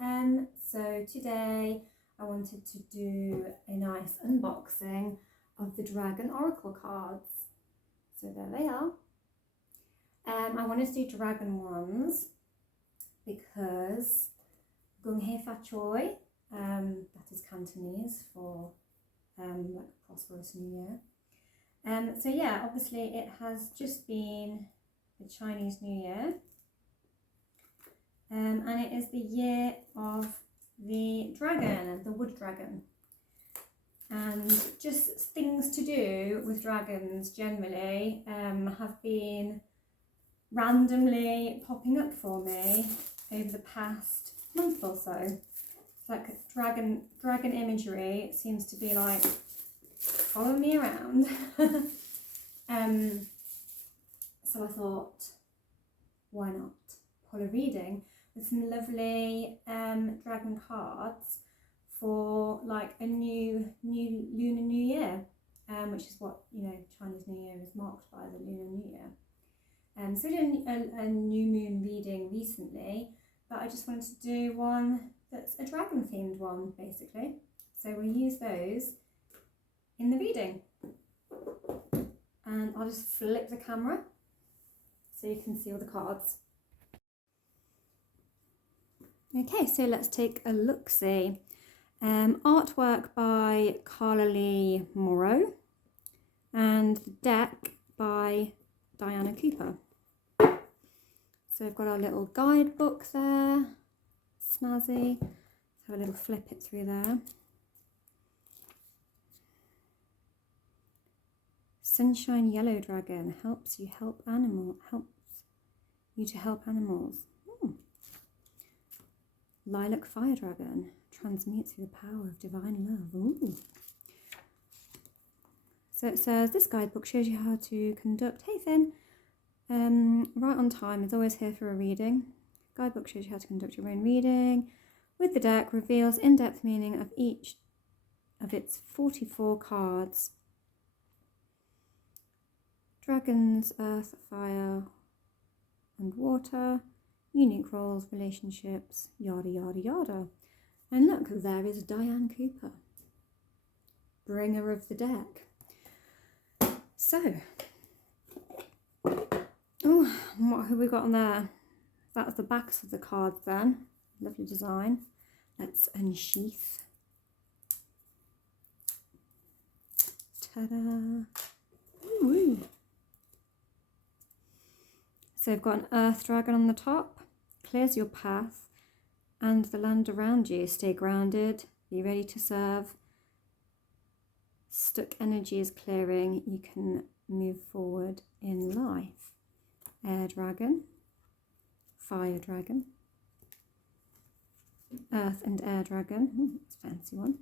So today I wanted to do a nice unboxing of the Dragon Oracle cards. So there they are. I wanted to do dragon ones because Gung Hei Fa Choi, that is Cantonese for like a prosperous new year. So yeah, obviously it has just been the Chinese New Year. And it is the year of the dragon, the wood dragon. And just things to do with dragons generally have been randomly popping up for me over the past month or so. It's like dragon imagery seems to be like following me around. So I thought, why not pull a reading with some lovely dragon cards for like a new Lunar New Year, which is what, you know, Chinese New Year is marked by, the Lunar New Year. So I did a new moon reading recently, but I just wanted to do one that's a dragon themed one basically. So we'll use those in the reading. And I'll just flip the camera so you can see all the cards. Okay, so let's take a look-see. Artwork by Carla Morrow and the deck by Diana Cooper. So we've got our little guidebook there, snazzy. Let's have a little flip it through there. Sunshine Yellow Dragon helps you to help animals. Lilac Fire Dragon transmutes through the power of divine love. Ooh. So it says, this guidebook shows you how to conduct, hey Finn, right on time, is always here for a reading. Guidebook shows you how to conduct your own reading. With the deck, reveals in-depth meaning of each of its 44 cards. Dragons, earth, fire and water. Unique roles, relationships, yada yada yada. And look, there is Diane Cooper, bringer of the deck. So, oh, what have we got on there? That's the backs of the cards then. Lovely design. Let's unsheath. Ta-da! Ooh. So we've got an earth dragon on the top. Clears your path and the land around you. Stay grounded, be ready to serve. Stuck energy is clearing, you can move forward in life. Air dragon, fire dragon, earth and air dragon. That's a fancy one.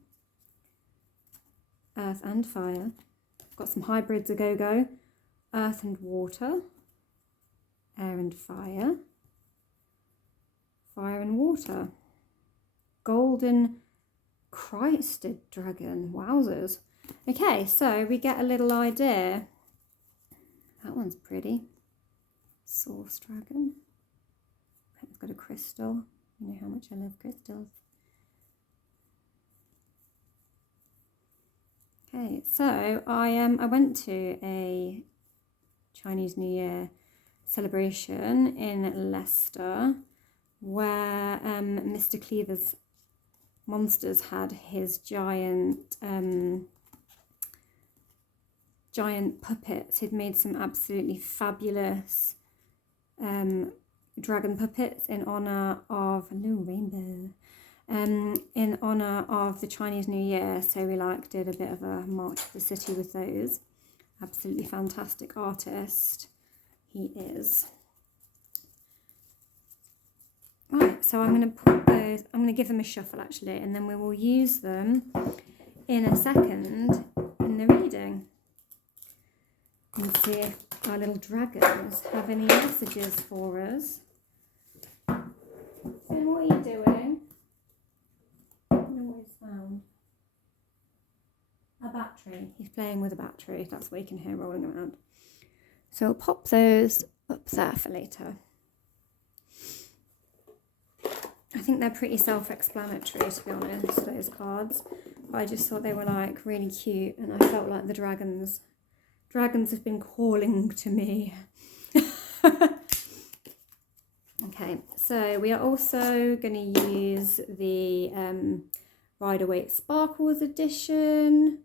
Earth and fire. Got some hybrids a go-go. Earth and water, air and fire. Fire and water. Golden Christed dragon. Wowzers. Okay, so we get a little idea. That one's pretty. Source dragon. It's got a crystal. You know how much I love crystals. Okay, so I went to a Chinese New Year celebration in Leicester, where Mr. Cleaver's Monsters had his giant puppets. He'd made some absolutely fabulous dragon puppets in honour of a little rainbow, in honour of the Chinese New Year. So we did a bit of a march to the city with those. Absolutely fantastic artist he is. Right, so I'm going to put those, I'm going to give them a shuffle actually, and then we will use them in a second in the reading. And see if our little dragons have any messages for us. So what are you doing? I don't know what he's found. A battery. He's playing with a battery. That's what you can hear rolling around. So I'll pop those up there for later. I think they're pretty self-explanatory, to be honest, those cards. But I just thought they were like really cute, and I felt like the dragons have been calling to me. Okay, so we are also going to use the Rider-Waite Sparkles edition,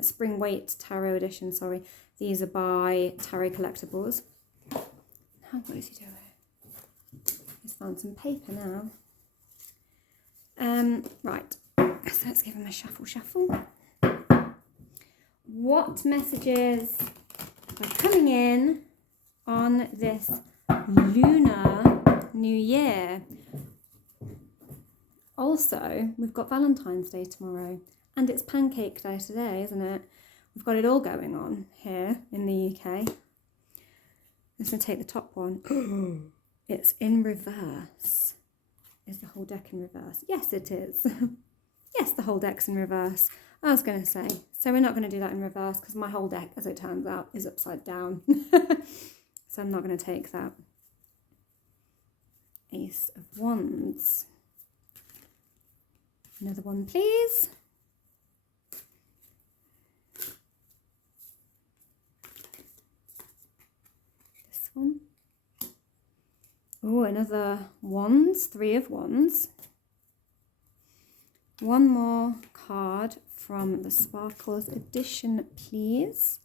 Spring Waite Tarot edition, sorry. These are by Tarot Collectibles. What is he doing? He's found some paper now. Right, so let's give him a shuffle. What messages are coming in on this lunar new year? Also, we've got Valentine's Day tomorrow, and it's Pancake Day today, isn't it? We've got it all going on here in the UK. I'm just going to take the top one. It's in reverse. Is the whole deck in reverse? Yes, it is. Yes, the whole deck's in reverse. I was going to say. So we're not going to do that in reverse because my whole deck, as it turns out, is upside down. So I'm not going to take that. Ace of Wands. Another one, please. This one. Oh, another Wands, 3 of Wands. One more card from the Sparkles edition, please.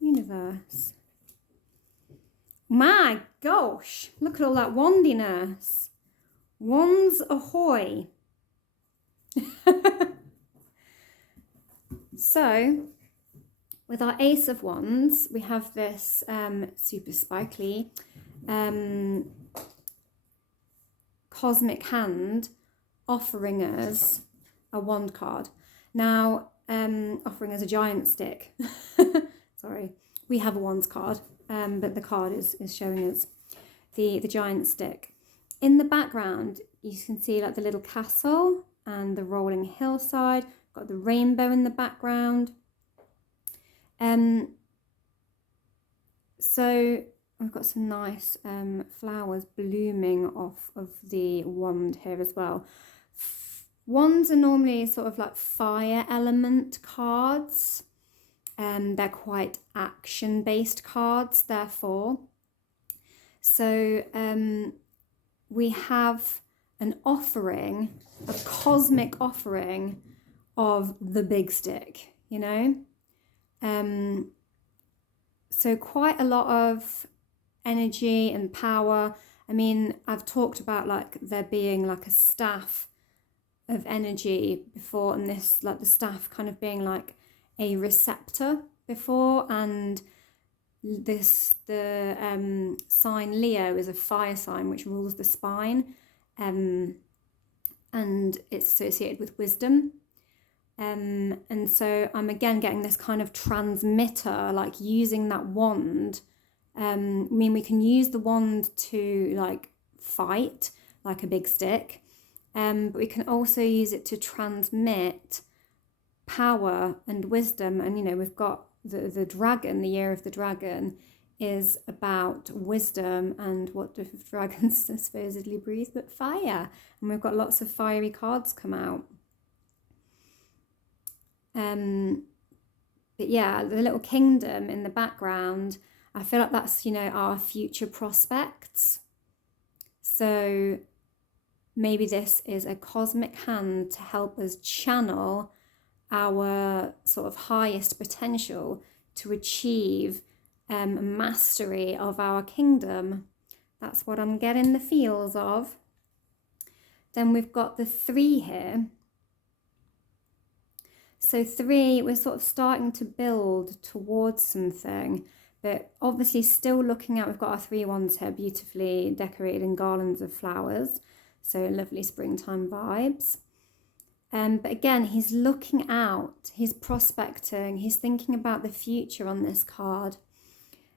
Universe. My gosh, look at all that wandiness. Wands ahoy. So, with our Ace of Wands, we have this super sparkly cosmic hand offering us a wand card. Now, offering us a giant stick. Sorry, we have a wands card, but the card is showing us the giant stick. In the background, you can see like the little castle and the rolling hillside. Got the rainbow in the background. So we've got some nice flowers blooming off of the wand here as well. Wands are normally sort of like fire element cards. They're quite action-based cards, therefore. So we have an offering, a cosmic offering of the big stick, you know? So quite a lot of energy and power. I mean, I've talked about like there being like a staff of energy before, and this like the staff kind of being like a receptor before, and the sign Leo is a fire sign which rules the spine, and it's associated with wisdom. And so I'm again getting this kind of transmitter, like using that wand. I mean, we can use the wand to like fight like a big stick, but we can also use it to transmit power and wisdom. And, you know, we've got the dragon, the year of the dragon is about wisdom, and what do dragons supposedly breathe but fire. And we've got lots of fiery cards come out. But yeah, the little kingdom in the background, I feel like that's, you know, our future prospects. So maybe this is a cosmic hand to help us channel our sort of highest potential to achieve mastery of our kingdom. That's what I'm getting the feels of. Then we've got the 3 here. So 3, we're sort of starting to build towards something, but obviously still looking at, we've got our 3 wands here beautifully decorated in garlands of flowers. So lovely springtime vibes. But again, he's looking out, he's prospecting, he's thinking about the future on this card.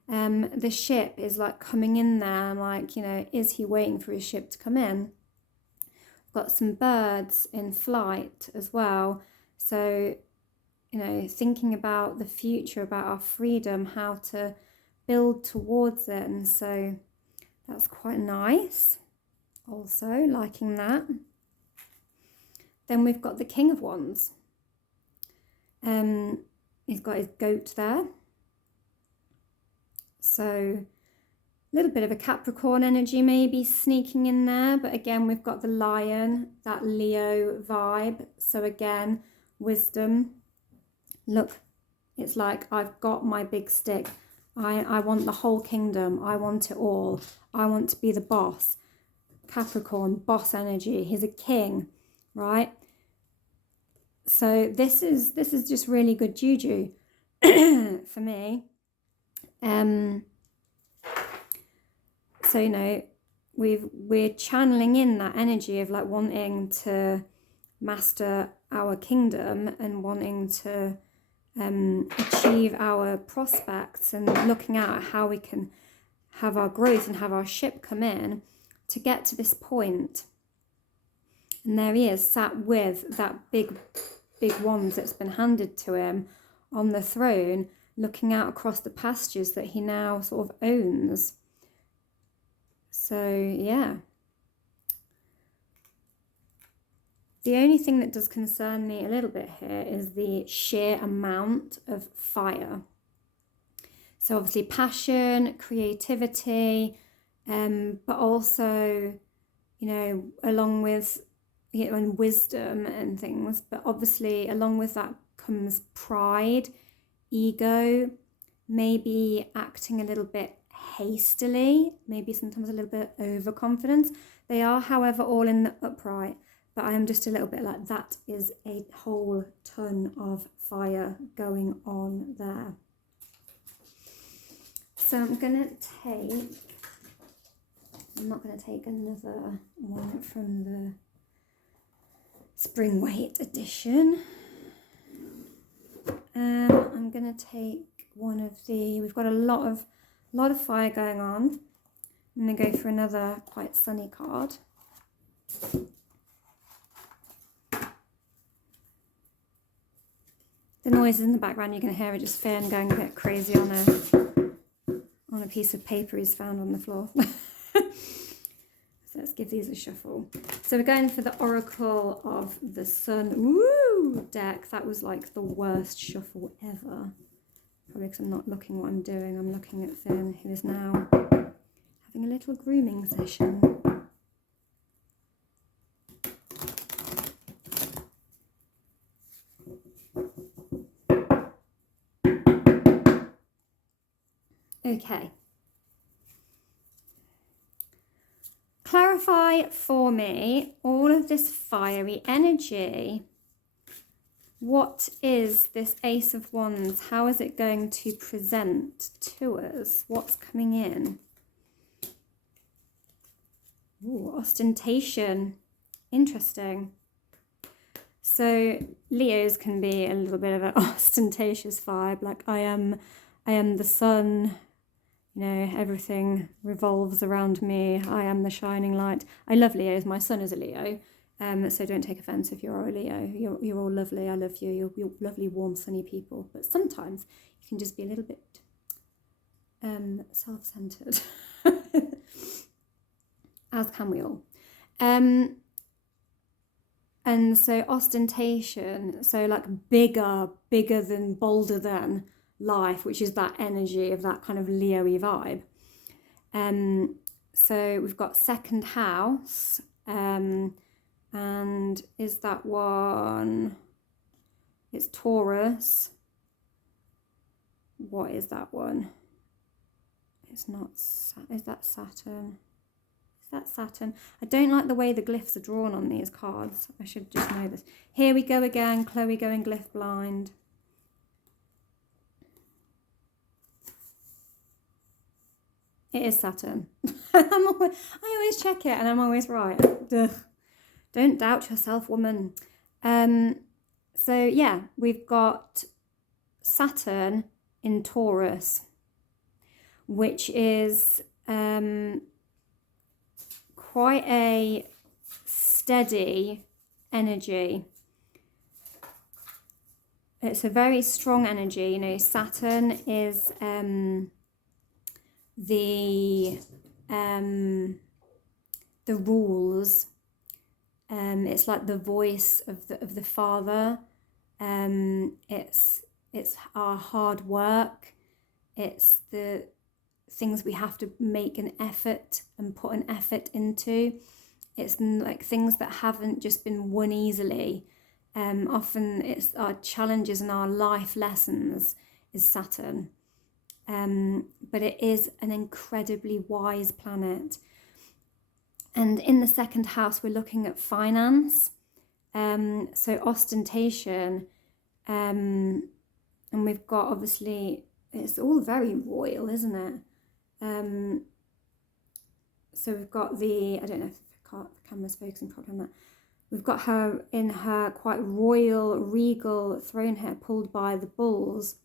The ship is like coming in there, like, you know, is he waiting for his ship to come in? We've got some birds in flight as well. So, you know, thinking about the future, about our freedom, how to build towards it. And so that's quite nice. Also liking that. Then we've got the King of Wands. He's got his goat there. So a little bit of a Capricorn energy maybe sneaking in there. But again, we've got the lion, that Leo vibe. So again, wisdom. Look, it's like I've got my big stick. I want the whole kingdom. I want it all. I want to be the boss. Capricorn, boss energy. He's a king, right? So this is just really good juju for me. So, you know, we're channeling in that energy of like wanting to master our kingdom and wanting to achieve our prospects and looking at how we can have our growth and have our ship come in to get to this point. And there he is, sat with that big wand that's been handed to him on the throne, looking out across the pastures that he now sort of owns. So, yeah. The only thing that does concern me a little bit here is the sheer amount of fire. So obviously passion, creativity, but also, you know, along with, you know, and wisdom and things. But obviously along with that comes pride, ego, maybe acting a little bit hastily, maybe sometimes a little bit overconfidence. They are, however, all in the upright. But I am just a little bit like, that is a whole ton of fire going on there. So I'm not going to take another one from the Spring Weight edition. I'm going to take one of the, we've got a lot of fire going on. I'm going to go for another quite sunny card. The noises in the background you're going to hear are just Finn going a bit crazy on a piece of paper he's found on the floor. So let's give these a shuffle. So we're going for the Oracle of the Sun. Woo! Deck. That was like the worst shuffle ever. Probably because I'm not looking what I'm doing. I'm looking at Finn, who is now having a little grooming session. Okay. Clarify for me all of this fiery energy. What is this Ace of Wands? How is it going to present to us? What's coming in? Ooh, ostentation. Interesting. So Leos can be a little bit of an ostentatious vibe. Like I am the sun. You know, everything revolves around me. I am the shining light. I love Leos. My son is a Leo. So don't take offence if you're a Leo. You're all lovely. I love you. You're lovely, warm, sunny people. But sometimes you can just be a little bit self-centered. As can we all. And so ostentation, so like bigger than, bolder than life, which is that energy of that kind of Leo-y vibe. So we've got second house, and is that one, it's Taurus. What is that one? It's not, is that Saturn? Is that Saturn? I don't like the way the glyphs are drawn on these cards. I should just know this. Here we go again, Chloe going glyph blind. It is Saturn. I always check it and I'm always right. Ugh. Don't doubt yourself, woman. So yeah, we've got Saturn in Taurus, which is quite a steady energy. It's a very strong energy. You know, Saturn is the the rules. It's like the voice of the father. It's our hard work. It's the things we have to make an effort and put an effort into. It's like things that haven't just been won easily. Often it's our challenges and our life lessons is Saturn. But it is an incredibly wise planet. And in the second house, we're looking at finance. So ostentation. And we've got, obviously, it's all very royal, isn't it? So we've got I don't know if the camera's focusing properly on that. We've got her in her quite royal, regal throne hair pulled by the bulls.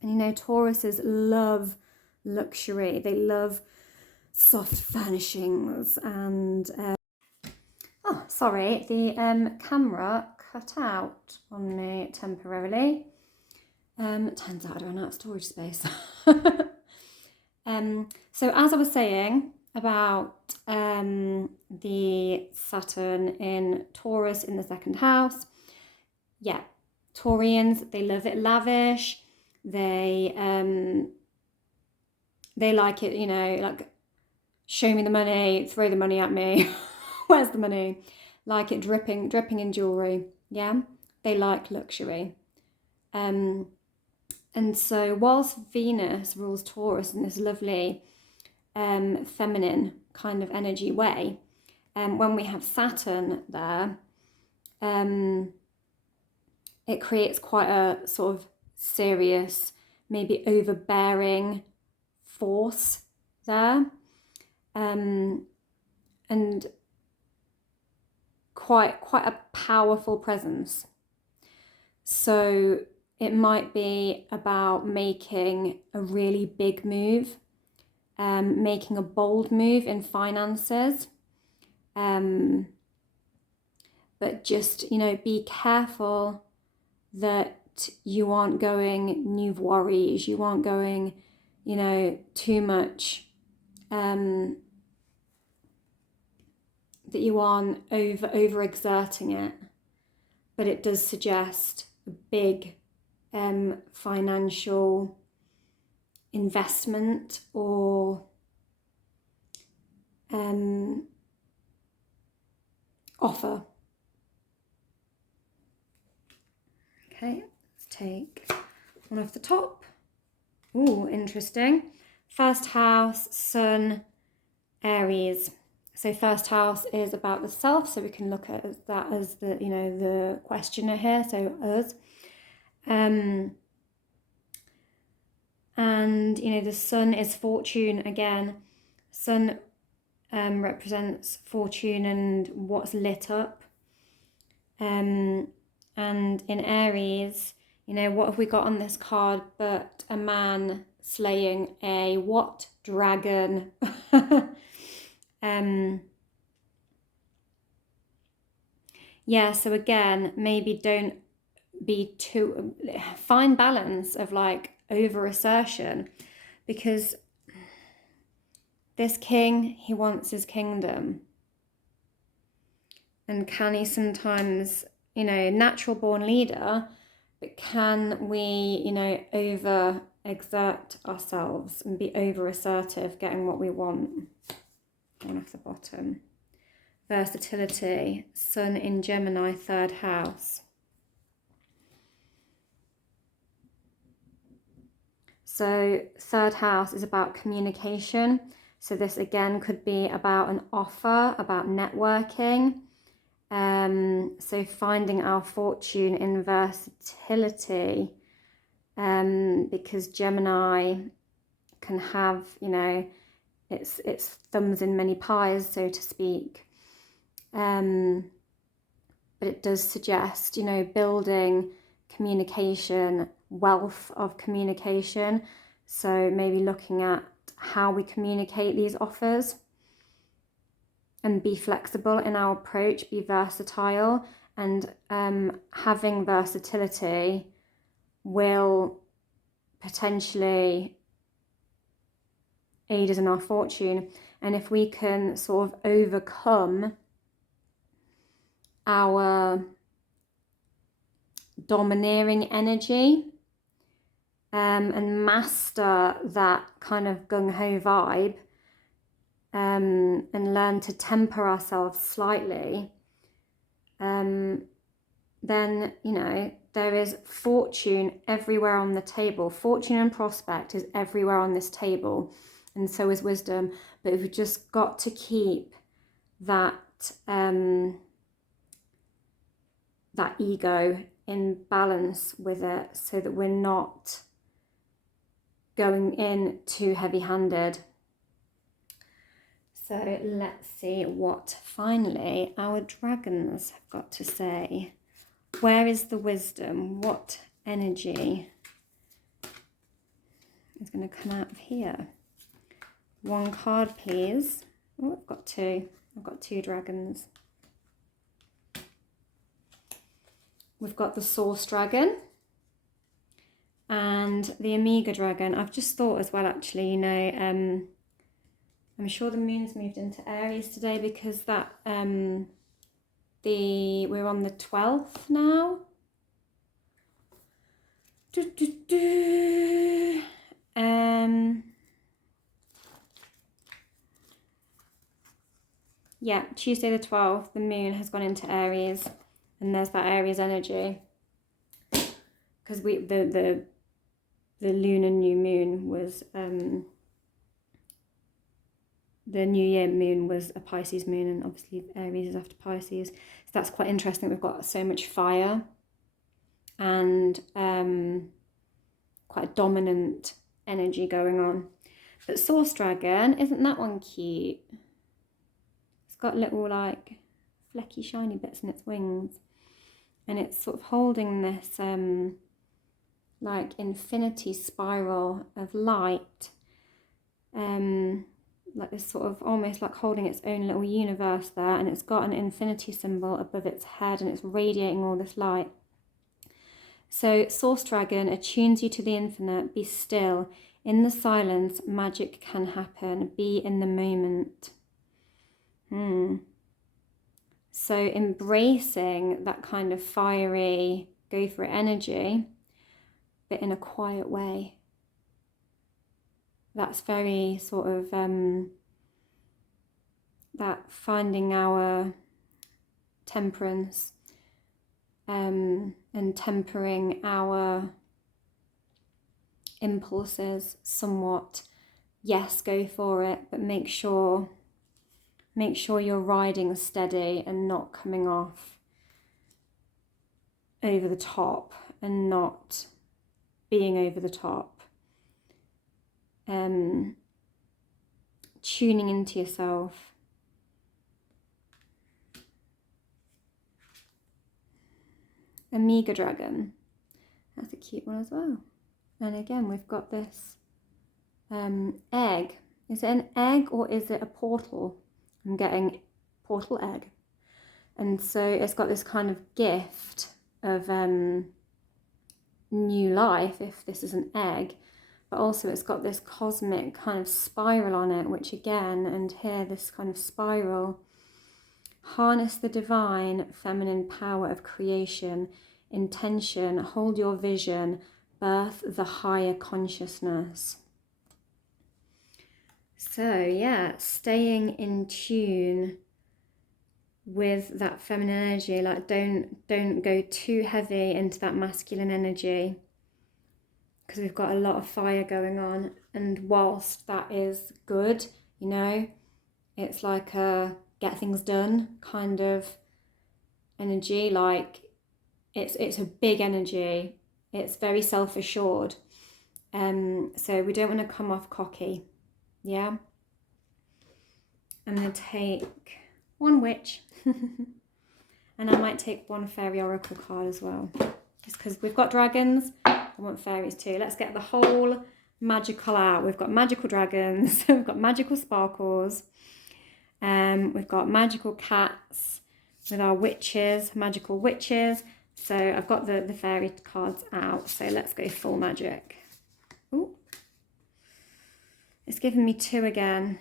And you know, Tauruses love luxury. They love soft furnishings and... oh, sorry, the camera cut out on me temporarily. Turns out I ran out of storage space. So as I was saying about the Saturn in Taurus in the second house, yeah, Taurians, they love it lavish. They like it, you know, like show me the money, throw the money at me. Where's the money? Like it dripping in jewelry. Yeah, they like luxury. And so whilst Venus rules Taurus in this lovely feminine kind of energy way, when we have Saturn there, it creates quite a sort of serious, maybe overbearing force there, and quite a powerful presence. So it might be about making a really big move, making a bold move in finances, but just, you know, be careful that you aren't going nouveau-riche, you aren't going, you know, too much, that you aren't overexerting it. But it does suggest a big financial investment or offer. Okay, let's take one off the top. Ooh, interesting. First house, Sun, Aries. So first house is about the self, so we can look at that as the, you know, the questioner here, so us. And, you know, the Sun is fortune again. Sun represents fortune and what's lit up. And in Aries, you know, what have we got on this card but a man slaying a what? Dragon. Yeah, so again, maybe don't be too, fine balance of like over assertion, because this king, he wants his kingdom. And can he sometimes, you know, natural born leader, but can we, you know, over exert ourselves and be over assertive, getting what we want? One off the bottom. Versatility, Sun in Gemini, third house. So third house is about communication. So this again could be about an offer, about networking. So finding our fortune in versatility, because Gemini can have, you know, its thumbs in many pies, so to speak. But it does suggest, you know, building communication, wealth of communication. So maybe looking at how we communicate these offers and be flexible in our approach, be versatile, and having versatility will potentially aid us in our fortune. And if we can sort of overcome our domineering energy, and master that kind of gung-ho vibe, and learn to temper ourselves slightly, then, you know, there is fortune everywhere on the table. Fortune and prospect is everywhere on this table, and so is wisdom. But we've just got to keep that that ego in balance with it, so that we're not going in too heavy-handed. So let's see what finally our dragons have got to say. Where is the wisdom? What energy is going to come out of here? One card, please. Oh, I've got two. I've got two dragons. We've got the Source Dragon and the Omega Dragon. I've just thought as well, actually, you know, I'm sure the moon's moved into Aries today because that we're on the 12th now. Yeah, Tuesday the 12th, the moon has gone into Aries, and there's that Aries energy. Because the lunar new moon was the New Year moon was a Pisces moon, and obviously Aries is after Pisces. So that's quite interesting. We've got so much fire and quite a dominant energy going on. But Source Dragon, isn't that one cute? It's got little like flecky shiny bits in its wings, and it's sort of holding this like infinity spiral of light, like this sort of almost like holding its own little universe there, and it's got an infinity symbol above its head, and it's radiating all this light. So Source Dragon attunes you to the infinite. Be still. In the silence, magic can happen. Be in the moment. So embracing that kind of fiery, go for it energy, but in a quiet way. That's very sort of that finding our temperance, and tempering our impulses somewhat. Yes, go for it, but make sure you're riding steady and not coming off over the top and not being over the top. Tuning into yourself. Omega Dragon. That's a cute one as well. And again, we've got this egg. Is it an egg or is it a portal? I'm getting portal egg. And so it's got this kind of gift of new life, if this is an egg, but also it's got this cosmic kind of spiral on it, which again, and here this kind of spiral, harness the divine feminine power of creation, intention, hold your vision, birth the higher consciousness. So yeah, staying in tune with that feminine energy, like don't go too heavy into that masculine energy, because we've got a lot of fire going on. And whilst that is good, you know, it's like a get things done kind of energy, like it's a big energy, it's very self-assured, so we don't want to come off cocky. Yeah, I'm going to take one witch and I might take one fairy oracle card as well, just because we've got dragons, I want fairies too. Let's get the whole magical out. We've got magical dragons, we've got magical sparkles, we've got magical cats with our witches, magical witches. So I've got the fairy cards out, so let's go full magic. Ooh. It's given me 2 again.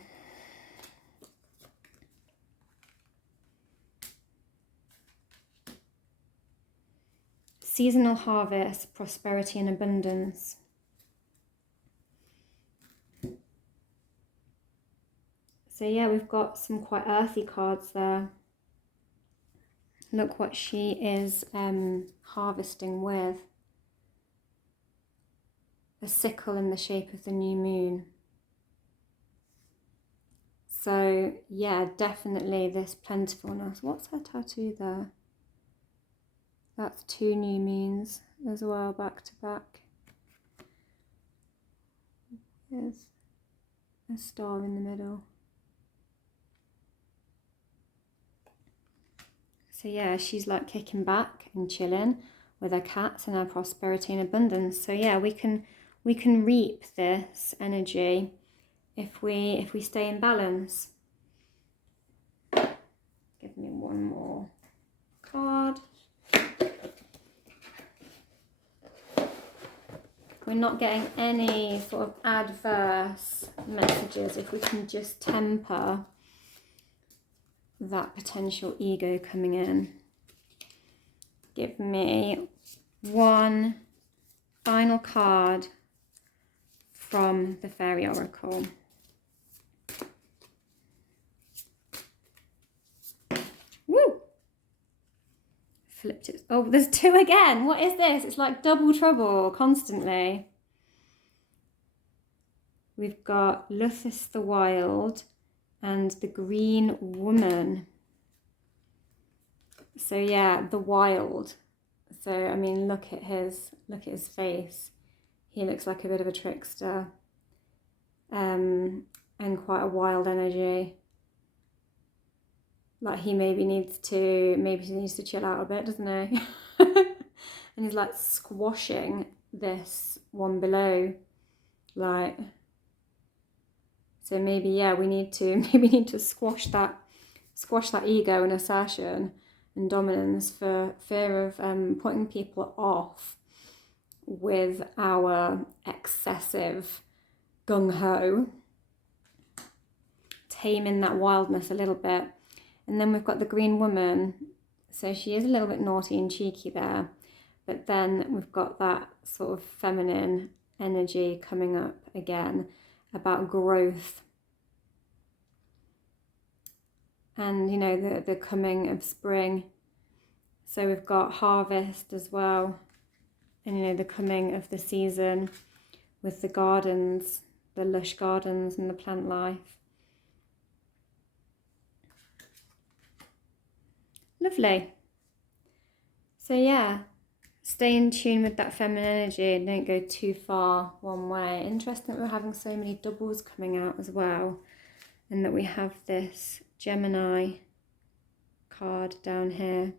Seasonal harvest, prosperity and abundance. So yeah, we've got some quite earthy cards there. Look what she is harvesting with. A sickle in the shape of the new moon. So yeah, definitely this plentifulness. What's her tattoo there? That's 2 new moons as well, back to back. There's a star in the middle. So yeah, she's like kicking back and chilling with her cats and her prosperity and abundance. So yeah, we can reap this energy if we stay in balance. Give me one more card. We're not getting any sort of adverse messages if we can just temper that potential ego coming in. Give me one final card from the Fairy Oracle. Woo! Flipped it. Oh, there's 2 again. What is this? It's like double trouble constantly. We've got Luthis the Wild and the Green Woman. So yeah, the Wild. So I mean, look at his face. He looks like a bit of a trickster, and quite a wild energy. Like he maybe needs to chill out a bit, doesn't he? And he's like squashing this one below, like. So maybe yeah, we need to squash that ego and assertion and dominance for fear of putting people off with our excessive gung-ho, taming that wildness a little bit. And then we've got the Green Woman. So she is a little bit naughty and cheeky there. But then we've got that sort of feminine energy coming up again about growth. And, you know, the coming of spring. So we've got harvest as well. And, you know, the coming of the season with the gardens, the lush gardens and the plant life. Lovely. So yeah, stay in tune with that feminine energy and don't go too far one way. Interesting that we're having so many doubles coming out as well, and that we have this Gemini card down here,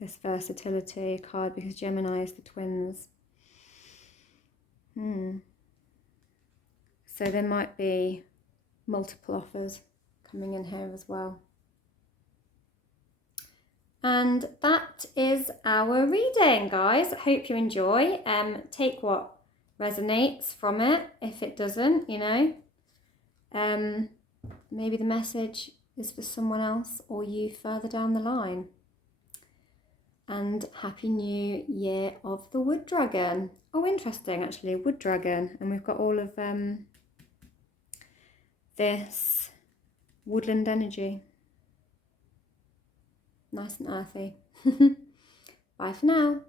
this versatility card, because Gemini is the twins. So there might be multiple offers coming in here as well. And that is our reading, guys. Hope you enjoy. Take what resonates from it. If it doesn't, you know, maybe the message is for someone else or you further down the line. And Happy New Year of the Wood Dragon. Oh, interesting, actually, Wood Dragon. And we've got all of this woodland energy. Nice and earthy. Bye for now.